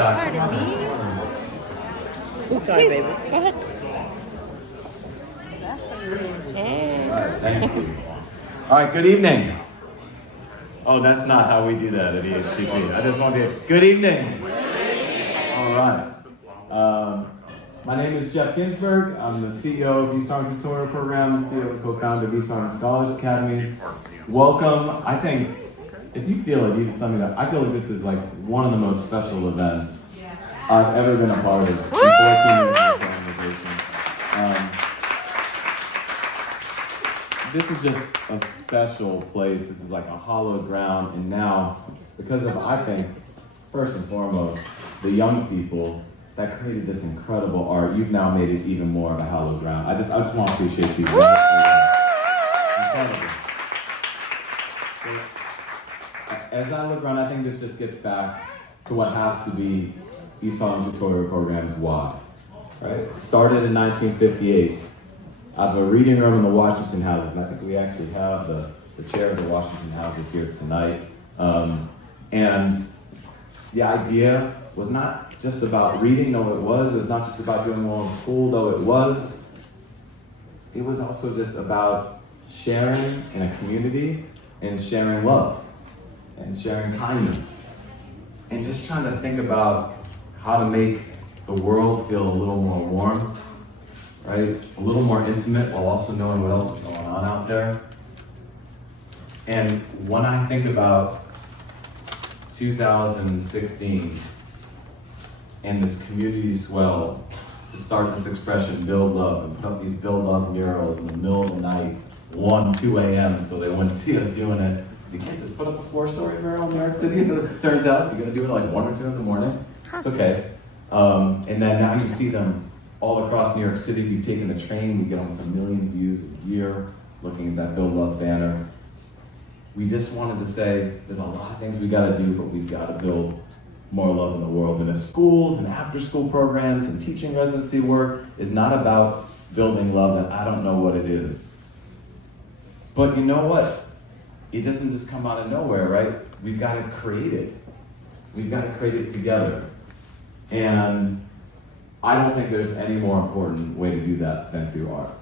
shot. Pardon me. Oh, sorry, baby. Go ahead. Hey. All right, thank you. All right, good evening. Oh, that's not how we do that at EHCP. I just want to be, good evening. All right. My name is Jeff Ginsberg. I'm the CEO of East Harlem Tutorial Program, the CEO and co-founder of East Harlem Scholars Academies. Welcome. I think, if you feel it, you just tell me that. I feel like this is like one of the most special events I've ever been a part of in 14 years of this organization. This is just a special place. This is like a hallowed ground. And now, because of, I think, first and foremost, the young people that created this incredible art, you've now made it even more of a hallowed ground. I just want to appreciate you. Incredible. As I look around, I think this just gets back to what has to be East Harlem Tutorial Program's why. Right? Started in 1958. I have a reading room in the Washington Houses, and I think we actually have the chair of the Washington Houses here tonight. And the idea was not just about reading, though it was. It was not just about doing well in school, though it was. It was also just about sharing in a community and sharing love and sharing kindness and just trying to think about how to make the world feel a little more warm, right? A little more intimate while also knowing what else is going on out there. And when I think about 2016 and this community swell to start this expression, build love, and put up these build love murals in the middle of the night, 1, 2 a.m., so they wouldn't see us doing it. Because you can't just put up a 4-story mural in New York City. It turns out, so you're gonna do it like 1 or 2 in the morning. It's okay. And then now you see them all across New York City. We've taken the train, we get almost 1 million views a year looking at that Build Love banner. We just wanted to say, there's a lot of things we gotta do, but we've gotta build more love in the world. And as schools and after-school programs and teaching residency work is not about building love, and I don't know what it is. But you know what? It doesn't just come out of nowhere, right? We've gotta create it. We've gotta create it together. And I don't think there's any more important way to do that than through art.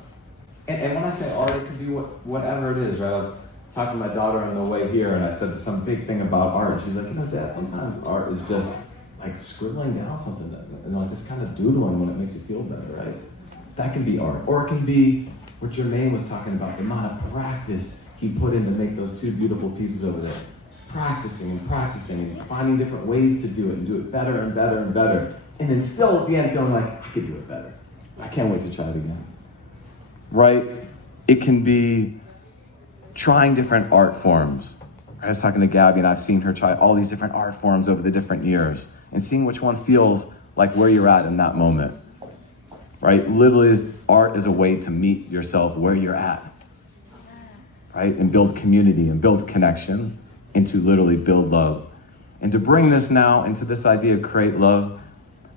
And when I say art, it could be whatever it is, right? I was talking to my daughter on the way here, and I said some big thing about art. She's like, you know, Dad, sometimes art is just like scribbling down something, and like just kind of doodling when it makes you feel better, right? That can be art. Or it can be what Jermaine was talking about, the amount of practice he put in to make those 2 beautiful pieces over there. Practicing and practicing and finding different ways to do it and do it better and better and better. And then still at the end feeling like, I could do it better. I can't wait to try it again. Right? It can be trying different art forms. I was talking to Gabby, and I've seen her try all these different art forms over the different years and seeing which one feels like where you're at in that moment. Right? Literally, art is a way to meet yourself where you're at. Right? And build community and build connection and to literally build love. And to bring this now into this idea of create love,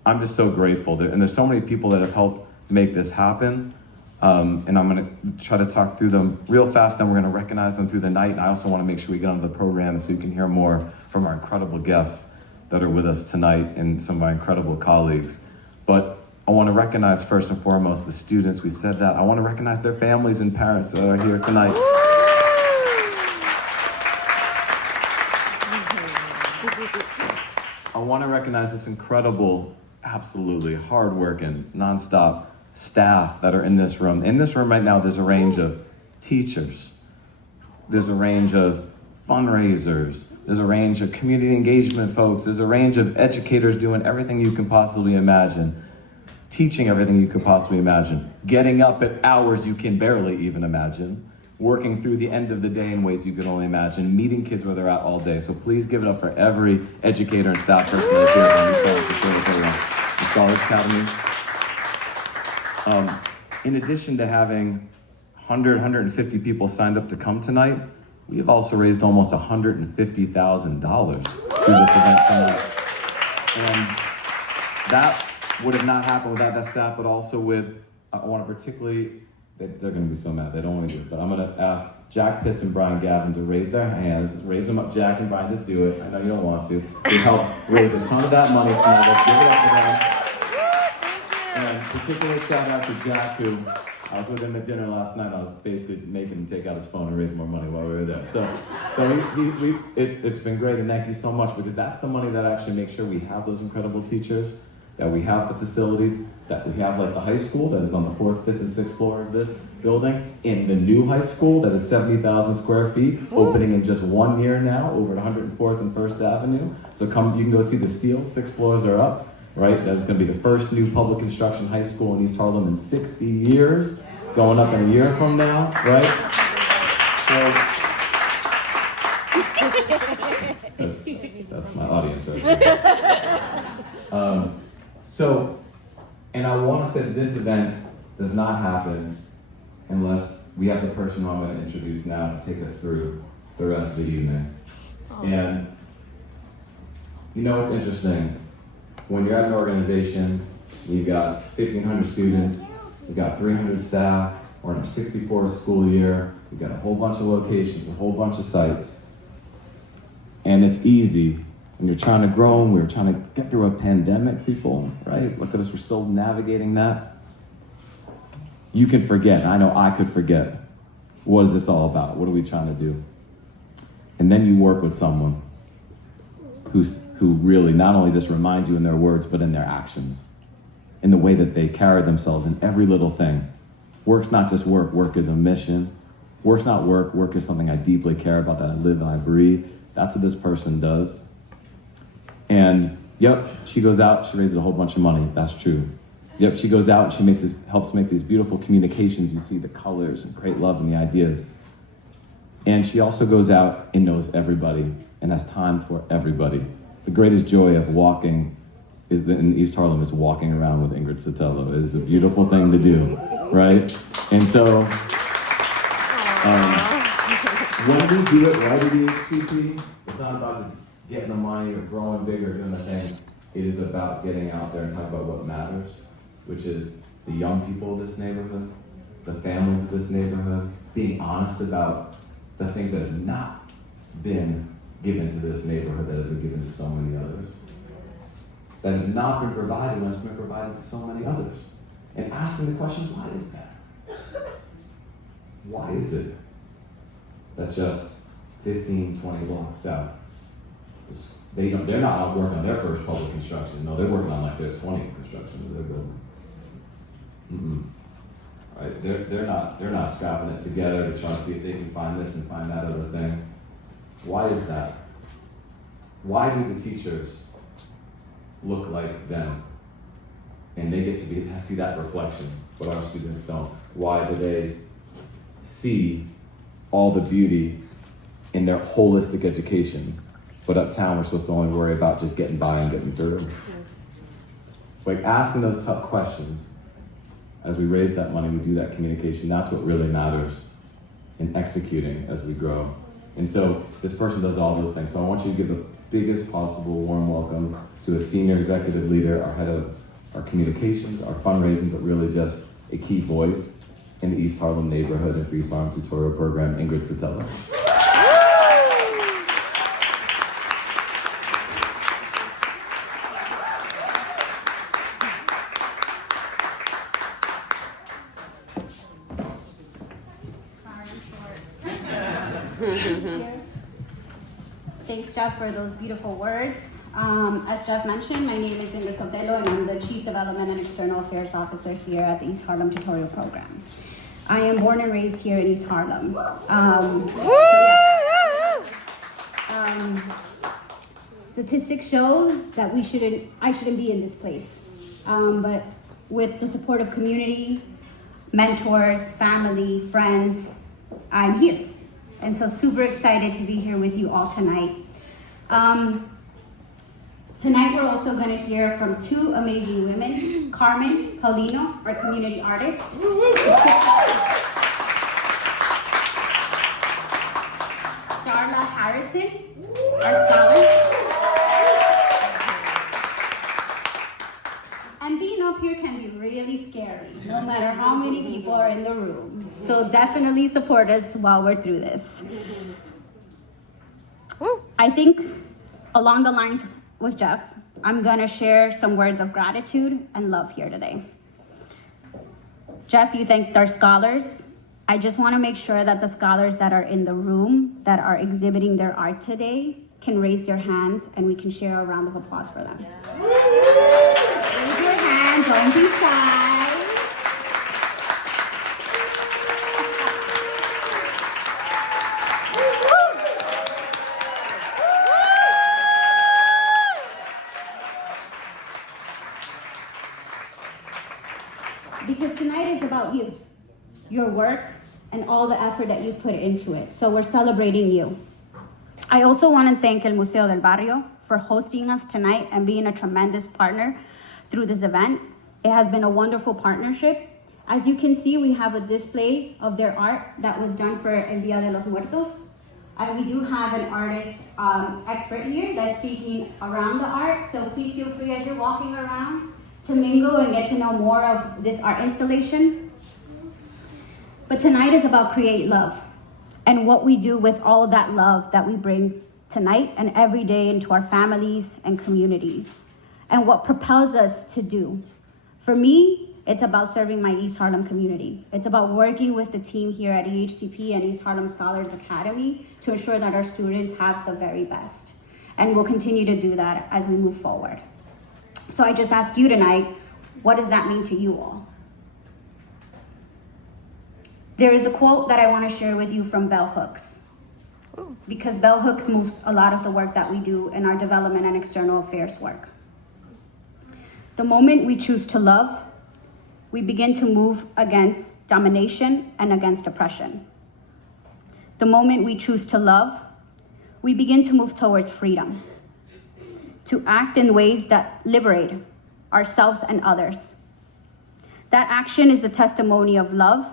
I'm just so grateful. And there's so many people that have helped make this happen. And I'm gonna try to talk through them real fast, then we're gonna recognize them through the night. And I also wanna make sure we get onto the program so you can hear more from our incredible guests that are with us tonight and some of my incredible colleagues. But I wanna recognize first and foremost the students. We said that. I wanna recognize their families and parents that are here tonight. I wanna recognize this incredible, absolutely hardworking, nonstop staff that are in this room. In this room right now, there's a range of teachers. There's a range of fundraisers. There's a range of community engagement folks. There's a range of educators doing everything you can possibly imagine. Teaching everything you could possibly imagine. Getting up at hours you can barely even imagine. Working through the end of the day in ways you can only imagine. Meeting kids where they're at all day. So please give it up for every educator and staff person that's here at the Scholars Academies. In addition to having 150 people signed up to come tonight, we have also raised almost $150,000 through this event tonight. And that would have not happened without that staff, but also with, I want to particularly they're gonna be so mad, they don't wanna do it. But I'm gonna ask Jack Pitts and Brian Gavin to raise their hands. Raise them up, Jack and Brian, just do it. I know you don't want to. To help raise a ton of that money tonight. Let's give it up for them. And particular shout out to Jack, who I was with him at dinner last night. I was basically making him take out his phone and raise more money while we were there. So it's been great, and thank you so much, because that's the money that actually makes sure we have those incredible teachers, that we have the facilities, that we have like the high school that is on the 4th, 5th, and 6th floor of this building, in the new high school that is 70,000 square feet, opening in just 1 year now, over at 104th and 1st Avenue. So come, you can go see the steel, 6 floors are up, right? That is gonna be the first new public construction high school in East Harlem in 60 years, going up in a year from now, right? So, that's my audience right there. And I want to say that this event does not happen unless we have the person who I'm going to introduce now to take us through the rest of the evening. And you know, it's interesting. When you're at an organization, you've got 1,500 students, you've got 300 staff, we're in our 64th school year, we've got a whole bunch of locations, a whole bunch of sites. And it's easy. And you're trying to grow, and we were trying to get through a pandemic, people, right? Look at us, we're still navigating that. You can forget, I know I could forget. What is this all about? What are we trying to do? And then you work with someone who really not only just reminds you in their words, but in their actions, in the way that they carry themselves in every little thing. Work's not just work, work is a mission. Work's not work, work is something I deeply care about, that I live and I breathe. That's what this person does. And yep, she goes out, she raises a whole bunch of money, that's true. Yep, she goes out and she helps make these beautiful communications. You see the colors and create love and the ideas. And she also goes out and knows everybody and has time for everybody. The greatest joy of walking in East Harlem is walking around with Ingrid Sotelo. It is a beautiful thing to do, right? And so, when we do it right at EHCP, it's not about just getting the money or growing bigger, doing the thing. It is about getting out there and talking about what matters, which is the young people of this neighborhood, the families of this neighborhood, being honest about the things that have not been given to this neighborhood that have been given to so many others, that have not been provided when it's been provided to so many others. And asking the question, why is that? Why is it that just 15, 20 blocks south, they're not out working on their first public construction. No, they're working on like their 20th construction of their building. Right? They're not scrapping it together to try to see if they can find this and find that other thing. Why is that? Why do the teachers look like them? And they get to see that reflection, but our students don't. Why do they see all the beauty in their holistic education? But uptown, we're supposed to only worry about just getting by and getting through. Like asking those tough questions, as we raise that money, we do that communication, that's what really matters in executing as we grow. And so this person does all those things. So I want you to give the biggest possible warm welcome to a senior executive leader, our head of our communications, our fundraising, but really just a key voice in the East Harlem neighborhood and for East Harlem tutorial program, Ingrid Sotelo. Thanks, Jeff, for those beautiful words. As Jeff mentioned, my name is Ingrid Sotelo, and I'm the Chief Development and External Affairs Officer here at the East Harlem Tutorial Program. I am born and raised here in East Harlem. Statistics show that I shouldn't be in this place. But with the support of community, mentors, family, friends, I'm here. And so super excited to be here with you all tonight. Tonight we're also going to hear from two amazing women, Carmen Paulino, our community artist. Starla Harrison, our scholar. And being up here can be really scary, no matter how many people are in the room. So definitely support us while we're through this. I think along the lines with Jeff, I'm gonna share some words of gratitude and love here today. Jeff, you thanked our scholars. I just wanna make sure that the scholars that are in the room that are exhibiting their art today can raise their hands and we can share a round of applause for them. Raise your hand, don't be shy. Because tonight is about you, your work, and all the effort that you've put into it. So we're celebrating you. I also want to thank el Museo del Barrio for hosting us tonight and being a tremendous partner through this event. It has been a wonderful partnership. As you can see, we have a display of their art that was done for El Día de los Muertos. And we do have an artist expert here that's speaking around the art. So please feel free as you're walking around to mingle and get to know more of this art installation. But tonight is about create love and what we do with all that love that we bring tonight and every day into our families and communities, and what propels us to do. For me, it's about serving my East Harlem community. It's about working with the team here at EHCP and East Harlem Scholars Academy to ensure that our students have the very best. And we'll continue to do that as we move forward. So I just ask you tonight, what does that mean to you all? There is a quote that I want to share with you from Bell Hooks, because Bell Hooks moves a lot of the work that we do in our development and external affairs work. The moment we choose to love, we begin to move against domination and against oppression. The moment we choose to love, we begin to move towards freedom, to act in ways that liberate ourselves and others. That action is the testimony of love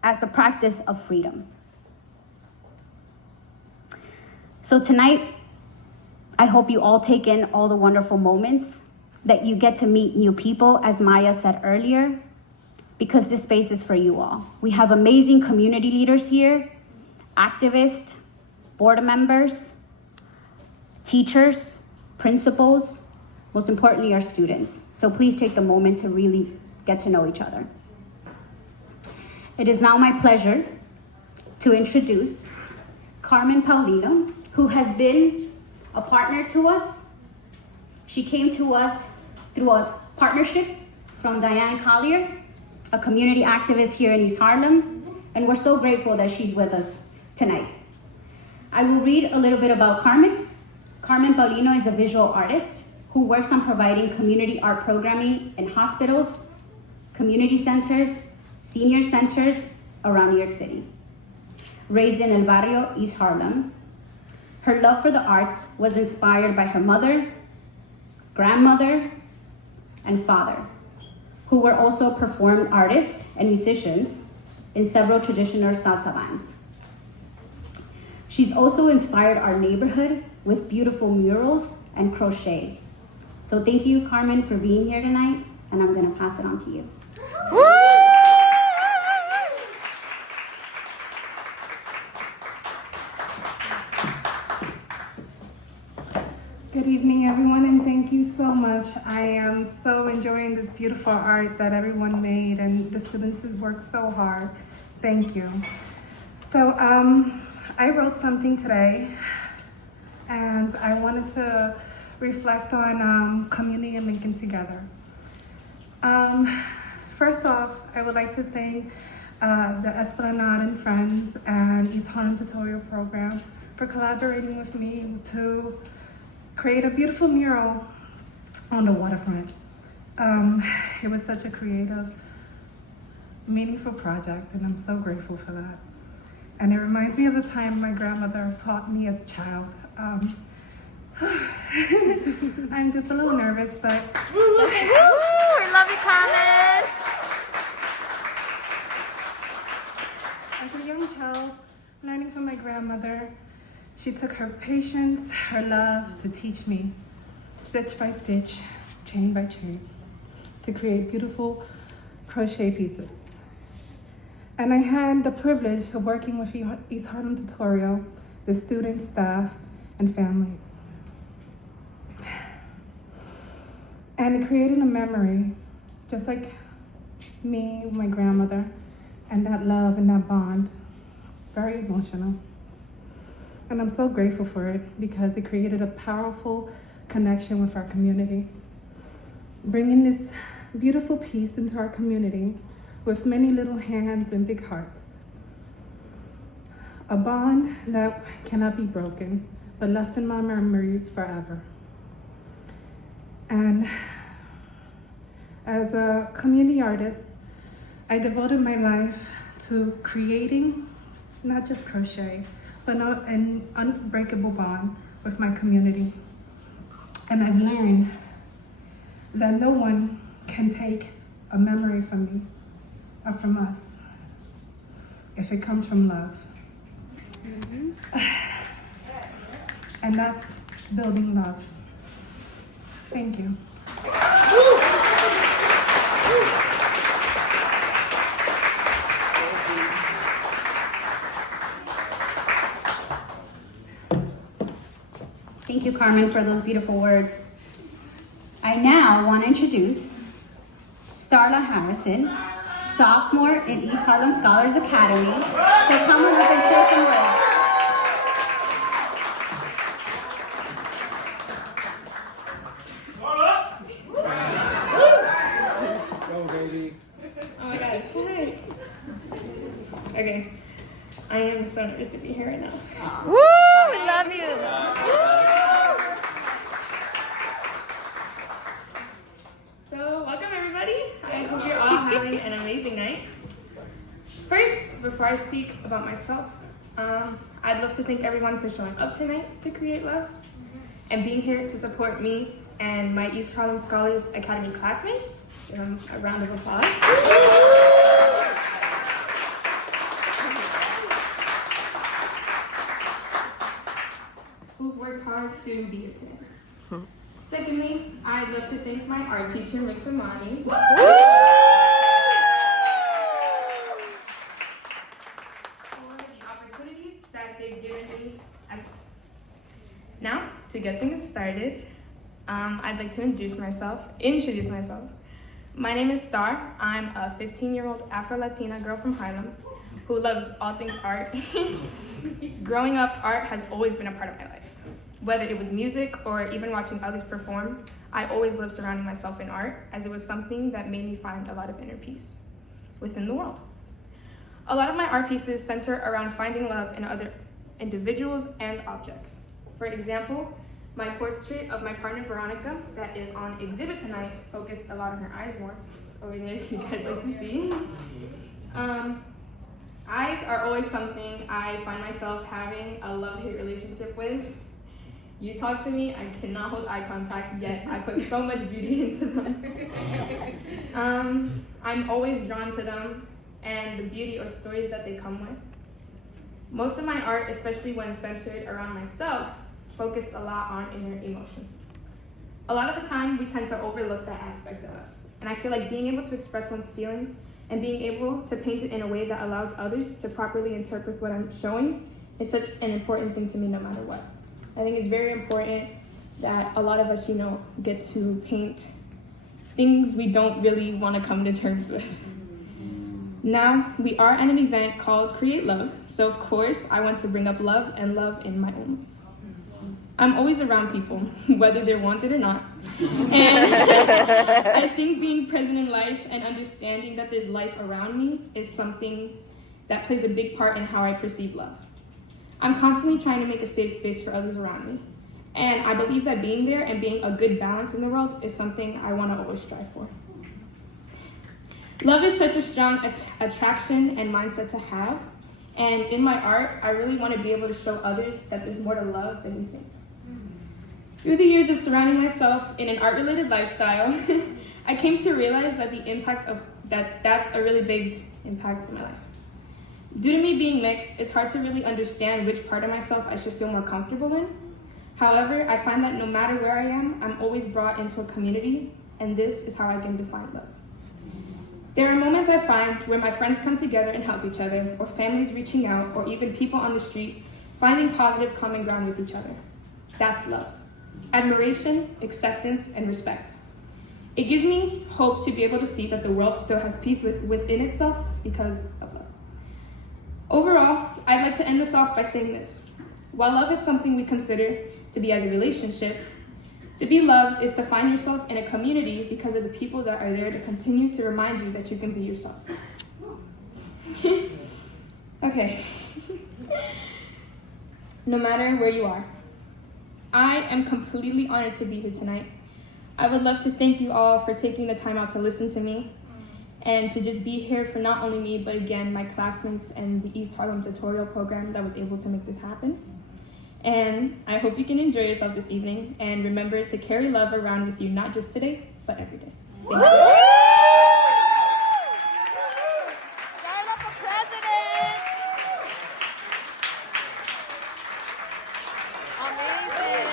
as the practice of freedom. So tonight, I hope you all take in all the wonderful moments, that you get to meet new people, as Maya said earlier, because this space is for you all. We have amazing community leaders here, activists, board members, teachers, principals, most importantly, our students. So please take the moment to really get to know each other. It is now my pleasure to introduce Carmen Paulino, who has been a partner to us. She came to us through a partnership from Diane Collier, a community activist here in East Harlem, and we're so grateful that she's with us tonight. I will read a little bit about Carmen. Carmen Paulino is a visual artist who works on providing community art programming in hospitals, community centers, senior centers around New York City. Raised in El Barrio, East Harlem, her love for the arts was inspired by her mother, grandmother, and father, who were also performed artists and musicians in several traditional salsa bands. She's also inspired our neighborhood with beautiful murals and crochet. So thank you, Carmen, for being here tonight, and I'm gonna pass it on to you. Woo! Good evening, everyone, and thank you so much. I am so enjoying this beautiful art that everyone made, and the students have worked so hard. Thank you. So I wrote something today, and I wanted to reflect on community and linking together. First off, I would like to thank the Esplanade and Friends and East Harlem Tutorial Program for collaborating with me to create a beautiful mural on the waterfront. It was such a creative, meaningful project, and I'm so grateful for that. And it reminds me of the time my grandmother taught me as a child. I'm just a little nervous, but... Woo! We love you, Carmen! As a young child, learning from my grandmother, she took her patience, her love to teach me, stitch by stitch, chain by chain, to create beautiful crochet pieces. And I had the privilege of working with East Harlem Tutorial, the students, staff, and families. And it created a memory, just like me, my grandmother, and that love and that bond, very emotional. And I'm so grateful for it because it created a powerful connection with our community, bringing this beautiful piece into our community with many little hands and big hearts. A bond that cannot be broken, but left in my memories forever. And as a community artist, I devoted my life to creating not just crochet, but an unbreakable bond with my community. And I've learned that no one can take a memory from me or from us if it comes from love. And that's building love. Thank you. Thank you, Carmen, for those beautiful words. I now want to introduce Starla Harrison, sophomore in East Harlem Scholars Academy. So come on up and share some words. Oh my gosh, hi. Okay, I am so nervous to be here right now. Woo! We love you. So, welcome everybody. I hope you're all having an amazing night. First, before I speak about myself, I'd love to thank everyone for showing up tonight to create love and being here to support me and my East Harlem Scholars Academy classmates. Give them a round of applause. Who worked hard to be here today. Secondly, I'd love to thank my art teacher, Miss Imani. For the opportunities that they've given me as well. Now, to get things started, I'd like to introduce myself. My name is Star. I'm a 15-year-old Afro-Latina girl from Harlem who loves all things art. Growing up, art has always been a part of my life. Whether it was music or even watching others perform, I always loved surrounding myself in art as it was something that made me find a lot of inner peace within the world. A lot of my art pieces center around finding love in other individuals and objects. For example, my portrait of my partner Veronica that is on exhibit tonight focused a lot on her eyes more. It's over there if you guys like to see. Eyes are always something I find myself having a love-hate relationship with. You talk to me, I cannot hold eye contact, yet I put so much beauty into them. I'm always drawn to them and the beauty or stories that they come with. Most of my art, especially when centered around myself, focus a lot on inner emotion. A lot of the time, we tend to overlook that aspect of us. And I feel like being able to express one's feelings and being able to paint it in a way that allows others to properly interpret what I'm showing is such an important thing to me no matter what. I think it's very important that a lot of us, get to paint things we don't really want to come to terms with. Now, we are at an event called Create Love, so of course, I want to bring up love and love in my own life. I'm always around people, whether they're wanted or not. And I think being present in life and understanding that there's life around me is something that plays a big part in how I perceive love. I'm constantly trying to make a safe space for others around me. And I believe that being there and being a good balance in the world is something I want to always strive for. Love is such a strong attraction and mindset to have. And in my art, I really want to be able to show others that there's more to love than we think. Through the years of surrounding myself in an art-related lifestyle, I came to realize that the impact of that's a really big impact in my life. Due to me being mixed, it's hard to really understand which part of myself I should feel more comfortable in. However, I find that no matter where I am, I'm always brought into a community and this is how I can define love. There are moments I find where my friends come together and help each other, or families reaching out, or even people on the street finding positive common ground with each other. That's love. Admiration, acceptance, and respect. It gives me hope to be able to see that the world still has peace within itself because of love. Overall, I'd like to end this off by saying this. While love is something we consider to be as a relationship, to be loved is to find yourself in a community because of the people that are there to continue to remind you that you can be yourself. Okay. No matter where you are, I am completely honored to be here tonight. I would love to thank you all for taking the time out to listen to me and to just be here for not only me, but again, my classmates and the East Harlem tutorial program that was able to make this happen. And I hope you can enjoy yourself this evening and remember to carry love around with you, not just today, but every day. Thank you. Starla for president. Amazing.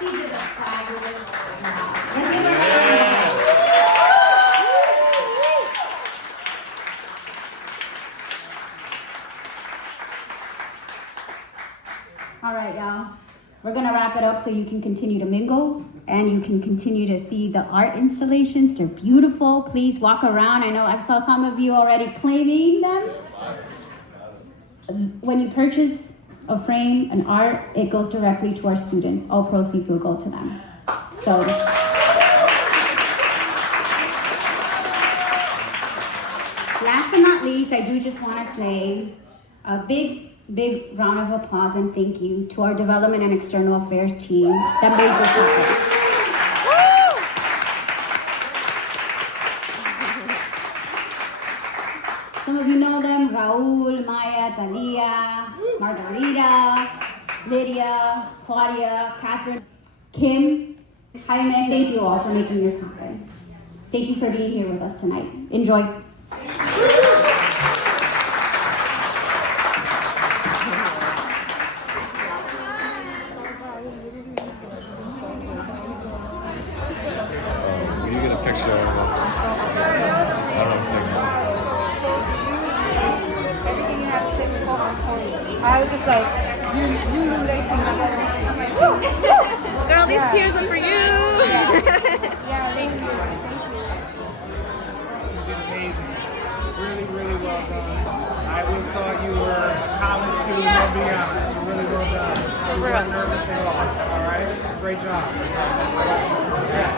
She did a fabulous job. Let's give her a hand. All right, y'all. We're gonna wrap it up so you can continue to mingle and you can continue to see the art installations. They're beautiful. Please walk around. I know I saw some of you already claiming them. When you purchase a frame, an art, it goes directly to our students. All proceeds will go to them. So. Last but not least, I do just want to say a big round of applause and thank you to our development and external affairs team that made this happen. Some of you know them: Raul, Maya, Talia, Margarita, Lydia, Claudia, Catherine, Kim, Jaime. Thank you all for making this happen. Thank you for being here with us tonight. Enjoy. You get a picture of it. I don't know what's taking. I was just like, you late. Girl, these tears are for you. Yeah, thank you. Amazing. Really, really well done. I would have thought you were a college student or beyond. So really well done. You weren't nervous at all. All right? Great job. Yes.